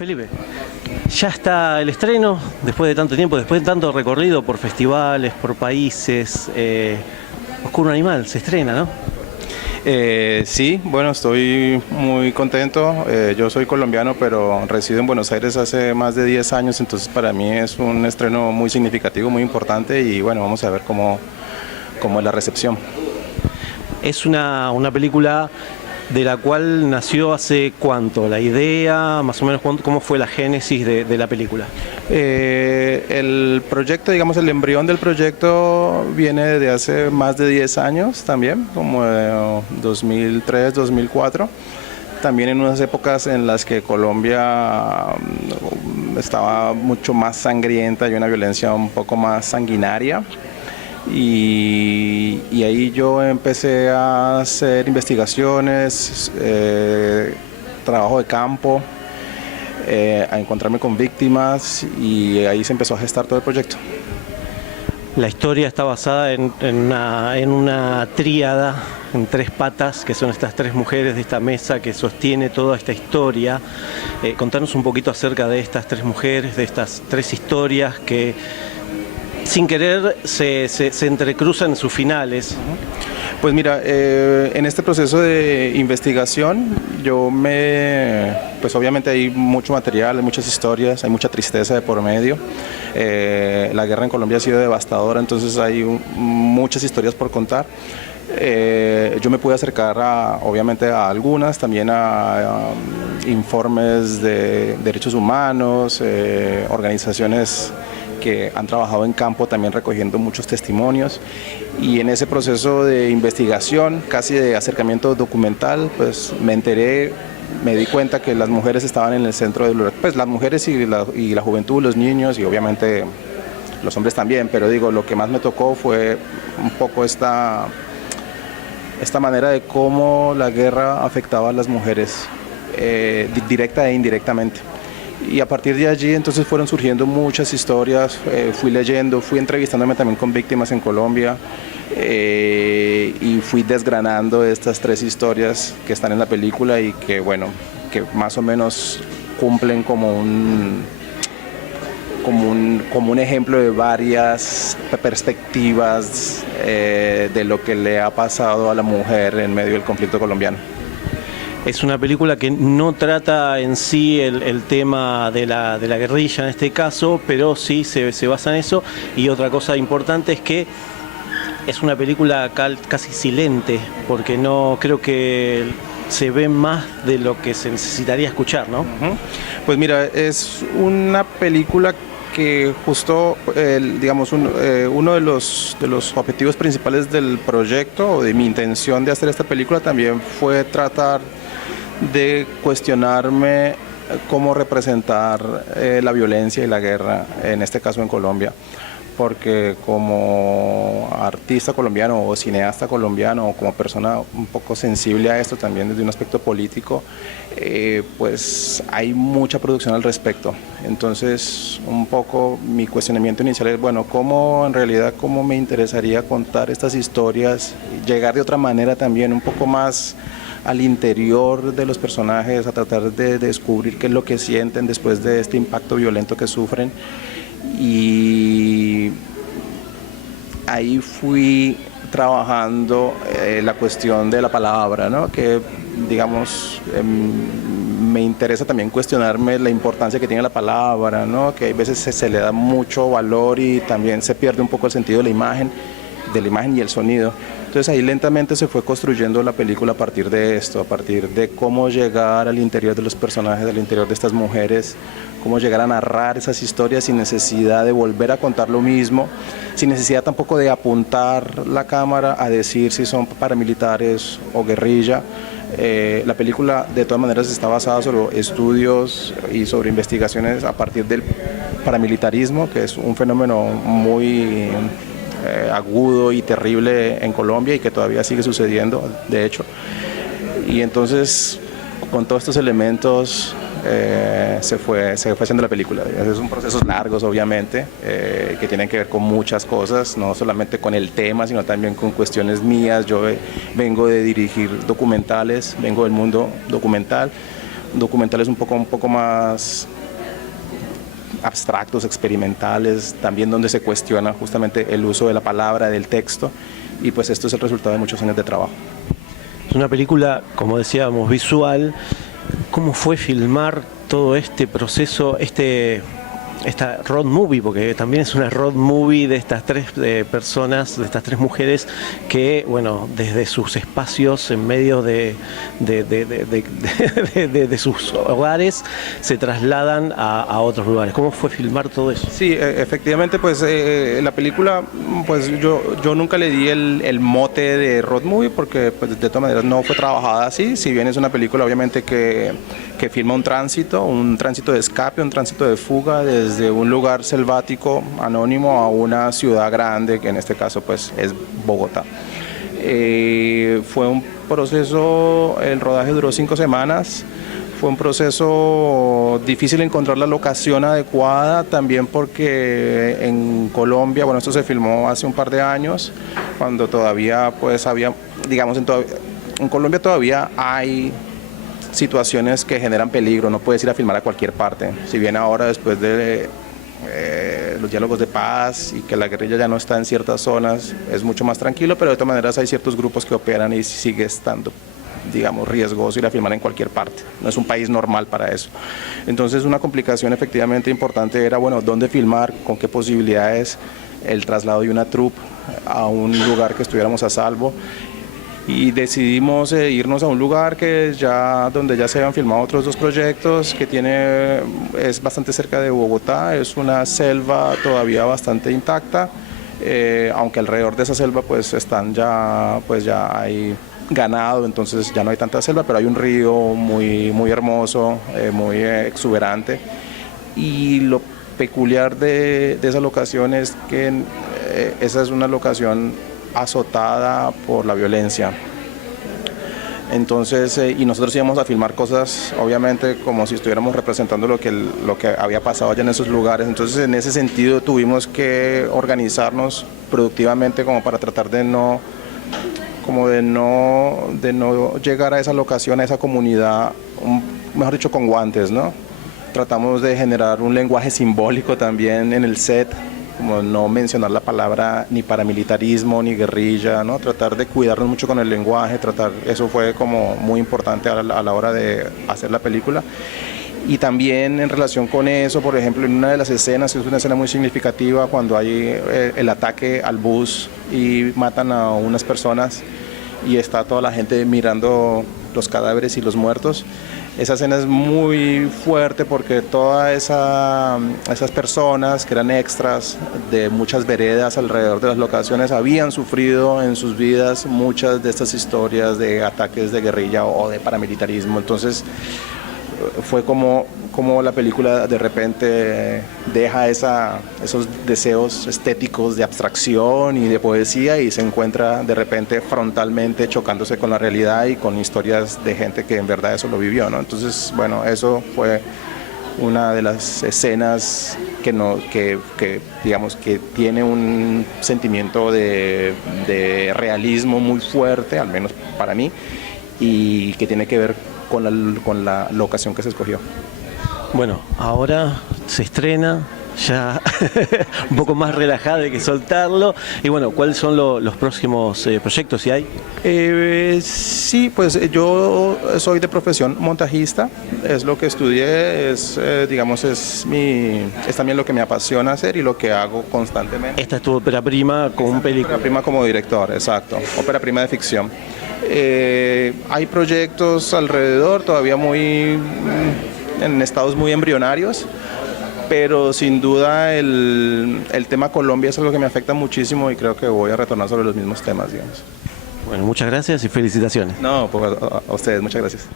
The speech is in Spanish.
Felipe, ya está el estreno, después de tanto tiempo, después de tanto recorrido por festivales, por países. Oscuro Animal se estrena, ¿no? Sí, bueno, estoy muy contento. Yo soy colombiano, pero resido en Buenos Aires hace más de 10 años, entonces para mí es un estreno muy significativo, muy importante y bueno, vamos a ver cómo es la recepción. Es una película de la cual nació hace cuánto, la idea, más o menos cómo fue la génesis de la película. El proyecto, digamos, el embrión del proyecto viene de hace más de 10 años también, como 2003, 2004. También en unas épocas en las que Colombia estaba mucho más sangrienta y una violencia un poco más sanguinaria. Y ahí yo empecé a hacer investigaciones, trabajo de campo, a encontrarme con víctimas y ahí se empezó a gestar todo el proyecto. La historia está basada en una tríada, en tres patas, que son estas tres mujeres de esta mesa que sostiene toda esta historia. Contanos un poquito acerca de estas tres mujeres, de estas tres historias que sin querer se entrecruzan en sus finales. Pues mira, en este proceso de investigación pues obviamente hay mucho material, hay muchas historias, hay mucha tristeza de por medio. La guerra en Colombia ha sido devastadora, entonces hay muchas historias por contar. Yo me pude acercar obviamente a algunas, también a informes de derechos humanos, organizaciones que han trabajado en campo también recogiendo muchos testimonios, y en ese proceso de investigación, casi de acercamiento documental, pues me di cuenta que las mujeres estaban en el centro pues las mujeres y la juventud, los niños y obviamente los hombres también, pero digo, lo que más me tocó fue un poco esta manera de cómo la guerra afectaba a las mujeres, directa e indirectamente. Y a partir de allí entonces fueron surgiendo muchas historias, fui leyendo, fui entrevistándome también con víctimas en Colombia, y fui desgranando estas tres historias que están en la película y que bueno, que más o menos cumplen como un ejemplo de varias perspectivas de lo que le ha pasado a la mujer en medio del conflicto colombiano. Es una película que no trata en sí el tema de la guerrilla en este caso, pero sí se basa en eso. Y otra cosa importante es que es una película casi silente, porque no creo que se ve más de lo que se necesitaría escuchar, ¿no? Pues mira, es una película que justo, digamos, uno de los objetivos principales del proyecto o de mi intención de hacer esta película también fue tratar de cuestionarme cómo representar la violencia y la guerra, en este caso en Colombia, porque como artista colombiano o cineasta colombiano o como persona un poco sensible a esto también desde un aspecto político, pues hay mucha producción al respecto. Entonces un poco mi cuestionamiento inicial es, bueno, cómo me interesaría contar estas historias, llegar de otra manera también un poco más al interior de los personajes, a tratar de descubrir qué es lo que sienten después de este impacto violento que sufren. Y ahí fui trabajando la cuestión de la palabra, ¿no? Que digamos me interesa también cuestionarme la importancia que tiene la palabra, ¿no? Que a veces se le da mucho valor y también se pierde un poco el sentido de la imagen y el sonido. Entonces ahí lentamente se fue construyendo la película a partir de esto, a partir de cómo llegar al interior de los personajes, al interior de estas mujeres, cómo llegar a narrar esas historias sin necesidad de volver a contar lo mismo, sin necesidad tampoco de apuntar la cámara a decir si son paramilitares o guerrilla. La película de todas maneras está basada sobre estudios y sobre investigaciones a partir del paramilitarismo, que es un fenómeno muy agudo y terrible en Colombia y que todavía sigue sucediendo, de hecho. Y entonces, con todos estos elementos, se fue haciendo la película. Son procesos largos, obviamente, que tienen que ver con muchas cosas, no solamente con el tema, sino también con cuestiones mías. Yo vengo de dirigir documentales, vengo del mundo documental, documentales un poco más abstractos, experimentales, también donde se cuestiona justamente el uso de la palabra, del texto, y pues esto es el resultado de muchos años de trabajo. Es una película, como decíamos, visual. ¿Cómo fue filmar todo este proceso, esta road movie? Porque también es una road movie de estas tres personas, de estas tres mujeres que, bueno, desde sus espacios en medio de sus hogares se trasladan a otros lugares. ¿Cómo fue filmar todo eso? Sí, efectivamente, pues la película, pues yo nunca le di el mote de road movie porque pues, de todas maneras no fue trabajada así, si bien es una película obviamente que filma un tránsito de escape, un tránsito de fuga desde un lugar selvático anónimo a una ciudad grande, que en este caso pues es Bogotá. Fue un proceso, el rodaje duró 5 semanas, fue un proceso difícil encontrar la locación adecuada, también porque en Colombia, bueno, esto se filmó hace un par de años, cuando todavía pues había, digamos, en Colombia todavía hay situaciones que generan peligro, no puedes ir a filmar a cualquier parte, si bien ahora después de los diálogos de paz y que la guerrilla ya no está en ciertas zonas, es mucho más tranquilo, pero de todas maneras hay ciertos grupos que operan y sigue estando, digamos, riesgoso ir a filmar en cualquier parte, no es un país normal para eso. Entonces una complicación efectivamente importante era, bueno, dónde filmar, con qué posibilidades, el traslado de una troupe a un lugar que estuviéramos a salvo, y decidimos irnos a un lugar donde ya se habían filmado otros 2 proyectos, es bastante cerca de Bogotá, es una selva todavía bastante intacta, aunque alrededor de esa selva pues ya hay ganado, entonces ya no hay tanta selva, pero hay un río muy hermoso, muy exuberante, y lo peculiar de esa locación es que esa es una locación azotada por la violencia. Entonces, y nosotros íbamos a filmar cosas, obviamente, como si estuviéramos representando lo que había pasado allá en esos lugares. Entonces, en ese sentido, tuvimos que organizarnos productivamente como para tratar de no llegar a esa locación, a esa comunidad, mejor dicho, con guantes, ¿no? Tratamos de generar un lenguaje simbólico también en el set, como no mencionar la palabra ni paramilitarismo ni guerrilla, ¿no? Tratar de cuidarnos mucho con el lenguaje, eso fue como muy importante a la hora de hacer la película. Y también en relación con eso, por ejemplo, en una de las escenas, es una escena muy significativa, cuando hay el ataque al bus y matan a unas personas y está toda la gente mirando los cadáveres y los muertos. Esa escena es muy fuerte porque todas esas personas que eran extras de muchas veredas alrededor de las locaciones habían sufrido en sus vidas muchas de estas historias de ataques de guerrilla o de paramilitarismo. Entonces fue como la película de repente deja esos deseos estéticos de abstracción y de poesía y se encuentra de repente frontalmente chocándose con la realidad y con historias de gente que en verdad eso lo vivió, ¿no? Entonces, bueno, eso fue una de las escenas que digamos que tiene un sentimiento de realismo muy fuerte, al menos para mí, y que tiene que ver con la locación que se escogió. Bueno, ahora se estrena, ya un poco más relajada de que soltarlo. Y bueno, ¿cuáles son los próximos proyectos, si hay? Sí, pues yo soy de profesión montajista, es lo que estudié, digamos, es también lo que me apasiona hacer y lo que hago constantemente. Esta es tu ópera prima con película. Ópera prima como director, exacto, ópera prima de ficción. Hay proyectos alrededor, todavía en estados muy embrionarios, pero sin duda el tema Colombia es algo que me afecta muchísimo y creo que voy a retornar sobre los mismos temas, digamos. Bueno, muchas gracias y felicitaciones. No, pues a ustedes, muchas gracias.